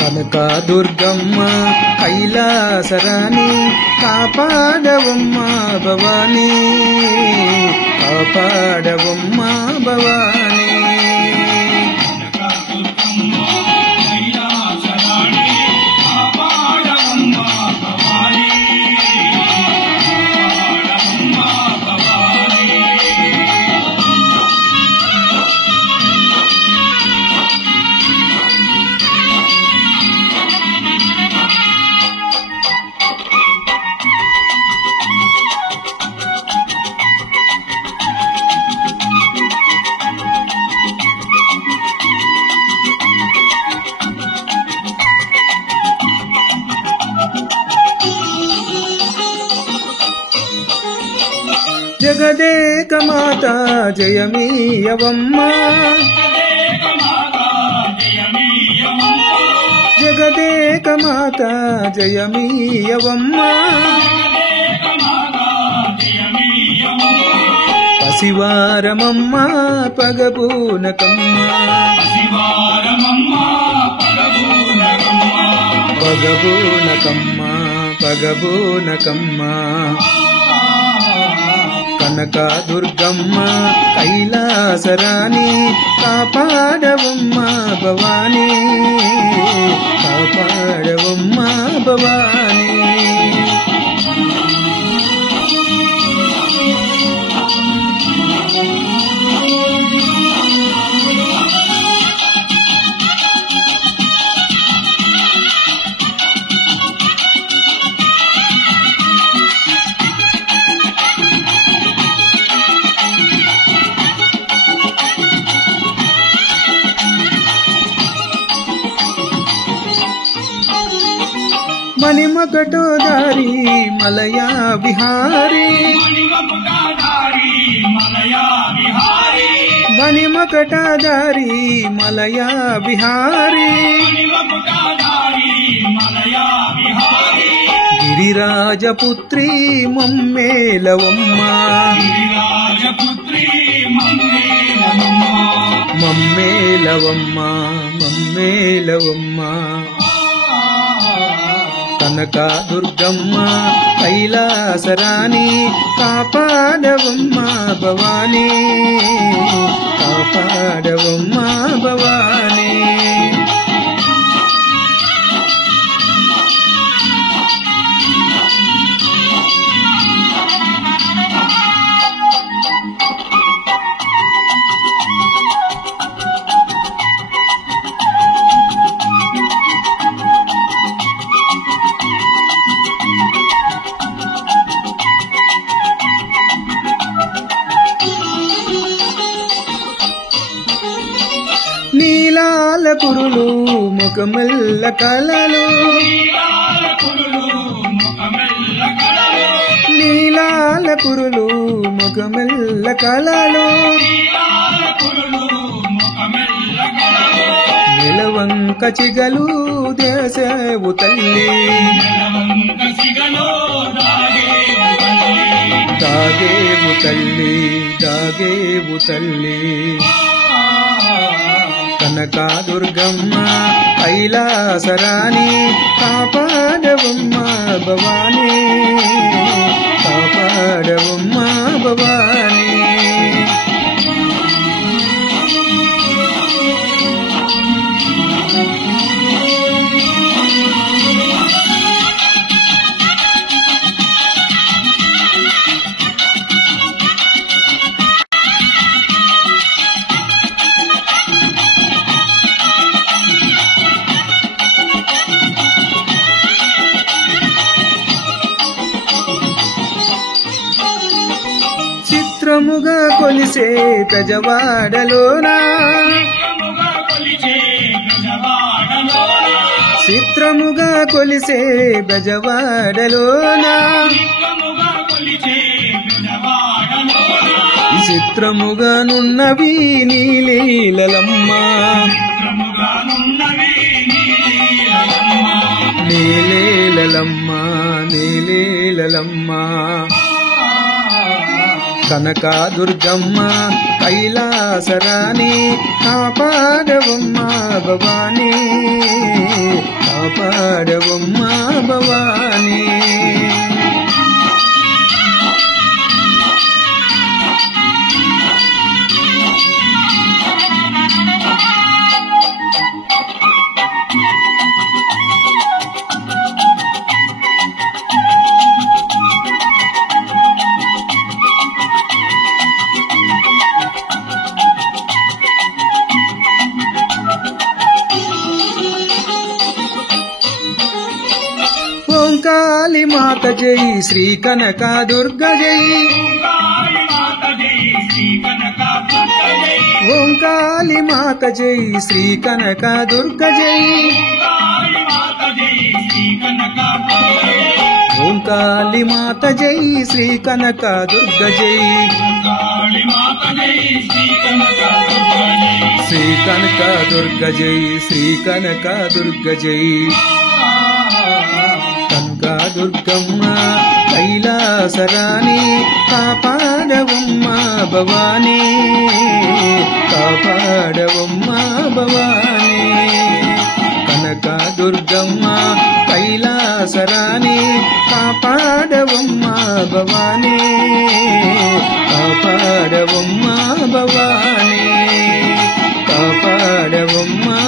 కనకదుర్గమ్మ కైలాసరాణి కాపాడవమ్మ భవానీ, కాపాడవమ్మ భవానీ. జగదేక మాత జయమీయవమ్మ, జగదేక మాత జయమీయవమ్మ. పసివారమమ్మ పగబూనకమ్మ, పగబూనకమ్మ పగబూనకమ్మ. కనకదుర్గమ్మ కైలాసరాణి కాపాడవమ్మ భవానీ, కాపాడవమ్మ భవానీ. మణిమకుటాధారి మలయా విహారీ, మణిమకుటాధారి మలయా విహారీ. గిరిరాజపుత్రి మమ్మేలవమ్మ, మమ్మేలవమ్మ మమ్మేలవమ్మ. కనకదుర్గమ్మ కైలాసరాణి కాపాడవమ్మ భవానీ, కాపాడవమ్మ భవానీ. నీలాల కురులు ముఖమెల్ల కళలు, నీలాల కురులు ముఖమెల్ల కళలు. నిలవంక చిగలు దేశవు తల్లి, దాగేవు తల్లి దాగేవు తల్లి. కనకదుర్గమ్మ కైలాసరాణి కాపాడవమ్మ భవానీ, కాపాడవమ్మ భవానీ. చిత్రముగా కొలిసే పెజవాడలోనా, చిత్రముగా కొలిసే బెజవాడలోనా, చిత్రముగా నున్నవి నీలీలమ్మ, నీలీలమ్మ నీలీలమ్మ. కనకా దుర్గమ్మ కైలాసరాణి కాపాడవమ్మా భవానీ కాపాడవమ్మా భవానీ ఓంకాళి మాత జై శ్రీ కనకా దుర్గ జై ఓంకాళి మాత జై శ్రీ కనకా దుర్గ జై ఓంకాళి మాత జై శ్రీ కనకా దుర్గ జై శ్రీ కనకా దుర్గ జై శ్రీ కనకా దుర్గ జై కనకా దుర్గమ్మ కైలాసరాణి కాపాడవమ్మా భవానీ కాపాడవమ్మా భవానీ కనకా దుర్గమ్మ కైలాసరాణి కాపాడవమ్మా భవానీ కాపాడవమ్మా భవానీ కాపాడవమ్మా